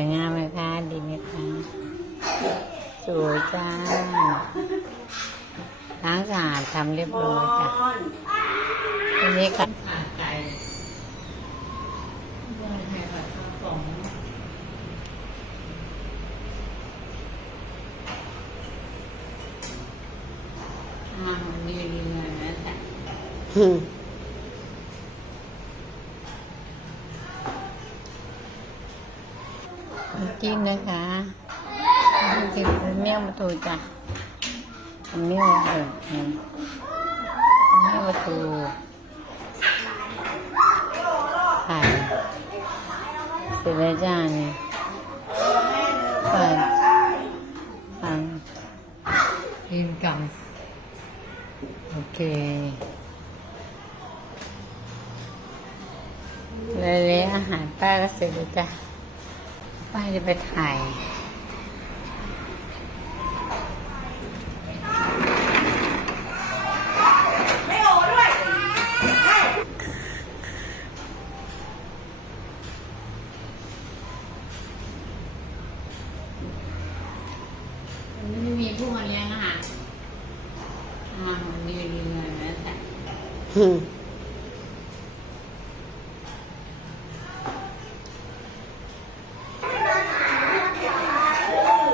วยงามไหมคะ ดีไหมคะ สวยจ้าล้างสะอาดทำเรียบร้อยจ้ะทีนี้ก็ขาด ก่ด้วยไข่ผัดข้าวสองอ่ามันดีดีเลยนะจ๊ะอืมน้ำจิ้มนะคะน้ำจิ้มเป็นเมี่ยงประตูจ้ะเป็นเมี่ยงเออเป็นเมี่ยงประตูไข่เสร็จแล้วจ้าเนี่ยเปิดฟังกินกันโอเคเลยๆอาหารป้าก็เสร็จแล้วจ้ะ ป้าจะไปถ่ายมันไม่มีผู้มาเลี้ยงอาหารอาหามันดีดีเลยนะแต่ อืม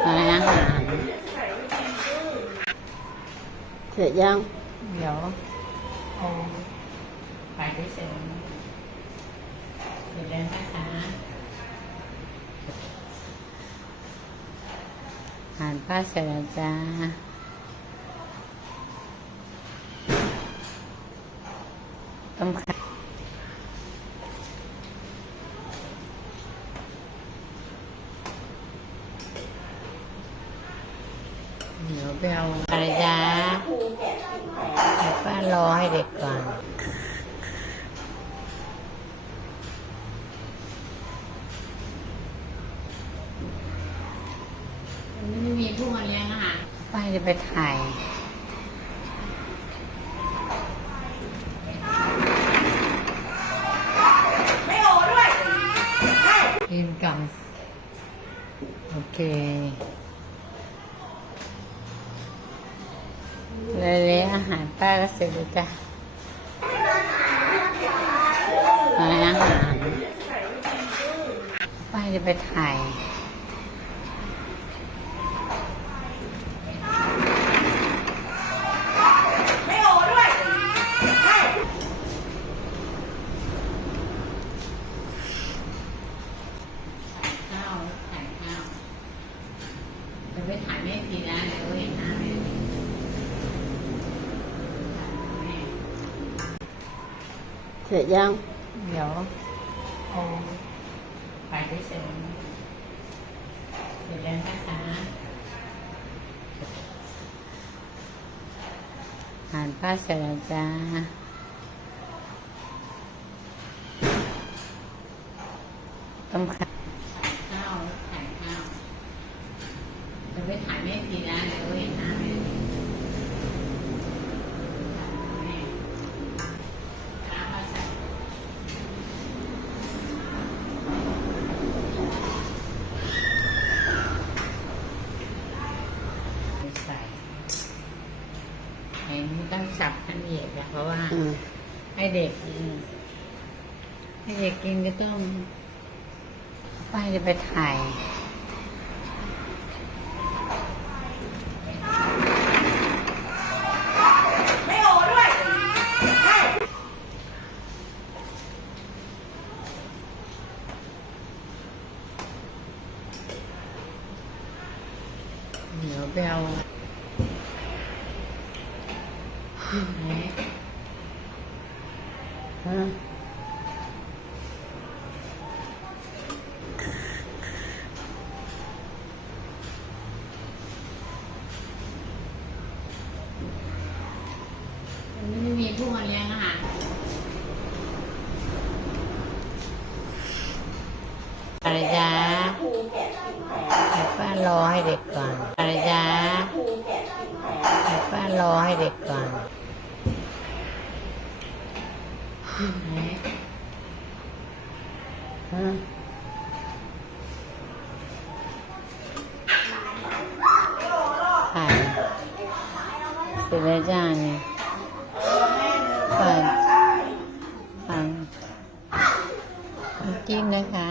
อะไรอาหาร เสร็จยัง เดี๋ยวเอาไปด้เสร็จเดี๋ยวแล้วนะคะอาหารป้าเสร็จแล้วจ้าต้องข่เดี๋ยวไปเอาอะไรจ้าเดี๋ยวป้า รอให้เด็กก่อนมันไม่มีผู้มาเลี้ยงอาหารป้าจะไปถ่ายกินกันโอเค เลยอาหารป้าก็เสร็จแล้วจ้ะอะไรอาหารป้าจะไปถ่าย ข้าวถ่ายข้าวจะไปถ่ายแม่ทีนะเดี๋ยวเห็นหน้าแม่ เสร็จยังเดี๋ยวเอาไปได้เสร็จเดี๋ยวแล้วนะคะอ่านป้าเสร็จแล้วจ้าต้มไข่ข้าวถ่ายข้าวจะไปถ่ายแม่ทีนะเดี๋ยวเห็นหน้าแม่แม่น้ำมาใส่ ไม่ใส่ไอ้นี่ต้องสับให้ละ เอียดนะเพราะว่าอืมให้เด็กกินให้เด็กกินก็ต้องป้าจะไปถ่าย เดี๋ยวไปเอา ไหนฮะไม่มีผู้มาเลี้ยงอาหารอะไรจ๊ะเดี๋ยวป้ารอให้เด็กก่อนอะไรจ๊ะเดี๋ยวป้ารอให้เด็กก่อนไหน ฮะ เสร็จแล้วจ้าเนี่ยเปิดฟังน้ำจิ้มนะคะ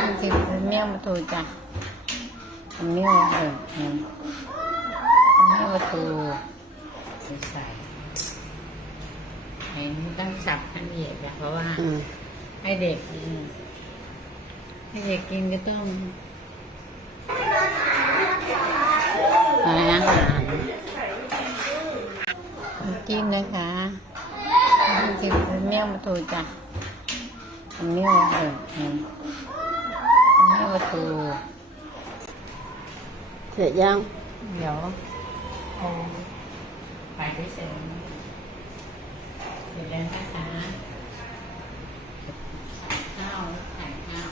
น้ำจิ้มเมี่ยงประตูจ้ะเมี่ยงประตูเมี่ยงประตูใส่เห็นต้องสับให้ละเอียดนะเพราะว่าอืมให้เด็กกินให้เด็กกินก็ต้องหาอาหาร น้ำจิ้มนะคะน้ำจิ้มเมี่ยงประตูจ้ะเมี่ยงประตูเมี่ยงประตูเสร็จยังเดี๋ยวเอาไปด้วยเสร็จเสร็จแล้วนะคะข้าวถ่ายข้าว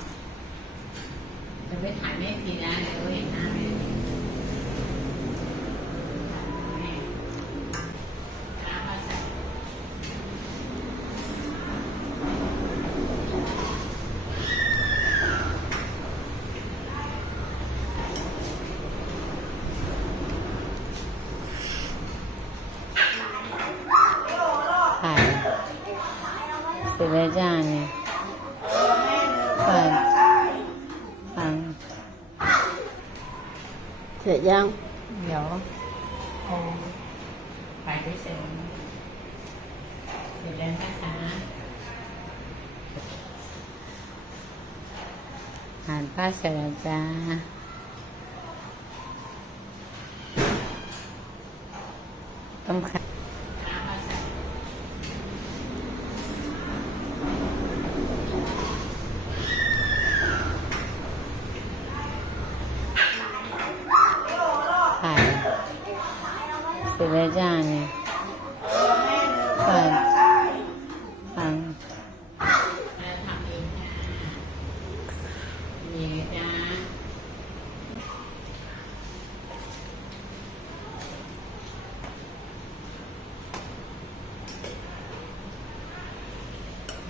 จะไม่ถ่ายไม่ทีนะเดี๋ยวเห็นหน้าแม่น้ำมาใส่ ถ่าย เสร็จแล้วจ้าเนี่ยเปิดฟังเสร็จยัง เดี๋ยวเอาไปด้วยเสร็จเสร็จแล้วนะคะอ่านป้าเสร็จแล้วจ้าต้มข่าน้ำมาใส่ ถ่าย เสร็จแล้วจ้าเนี่ยเปิดฟังทำเองจ้านี่จ้า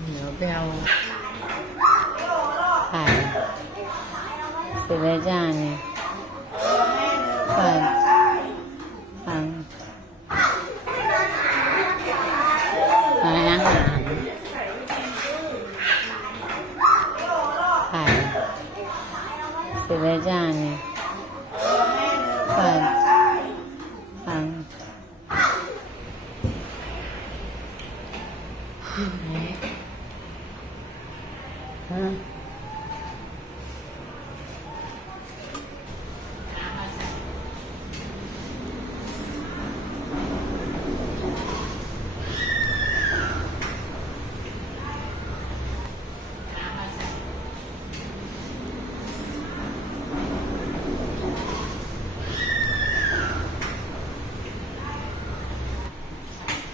เดี๋ยวไปเอาถ่ายเสร็จแล้วจ้าเนี่ย เปิดฟังหาอาหารถ่ายเสร็จแล้วจ้าเนี่ยเปิดฟัง ฮะ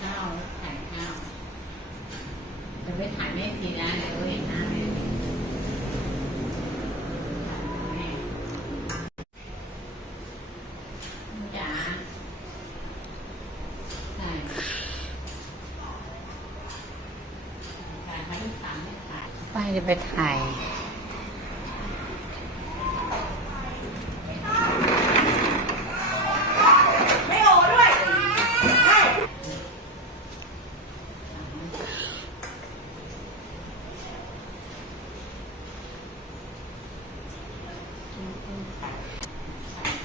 ข้าวถ่ายข้าวจะไม่ถ่ายไม่ทีนะเดี๋ยวเห็นหน้าแม่แม่จ๋าใช่ถ่ายมาที่สามไม่ถ่ายไป จะไปถ่าย ไม่โอด้วยใช่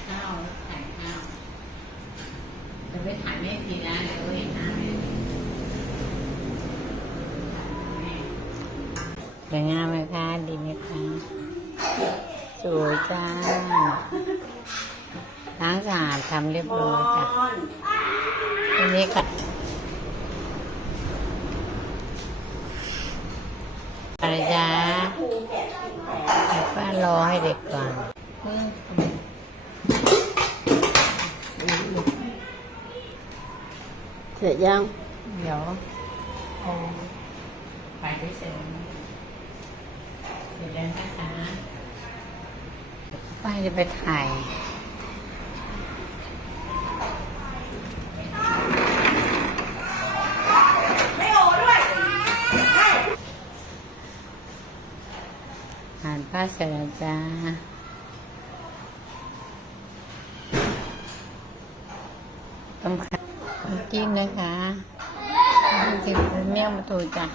ข้าวถ่ายข้าวจะไม่ถ่ายไม่ทีนะเดี๋ยวเห็นหน้าแม่สวยงามไหมคะดีไหมคะส วยจ้าล้างสะอาดทำเรียบร้อยจ้ะทีนี้ก็อะไรจ๊ะเดี๋ยวป้ารอให้เด็กก่อนอืมเสร็จยัง เดี๋ยวเอาไปด้วยเสร็จเสร็จแล้วนะคะ ไปจะไปถ่ายไม่โอด้วยใช่านป้าเสร็จแล้วจ้าต้สำคัญน้ำจิ้มนะคะน้ำจิ้มเมี่ยงมะตูจ้ะ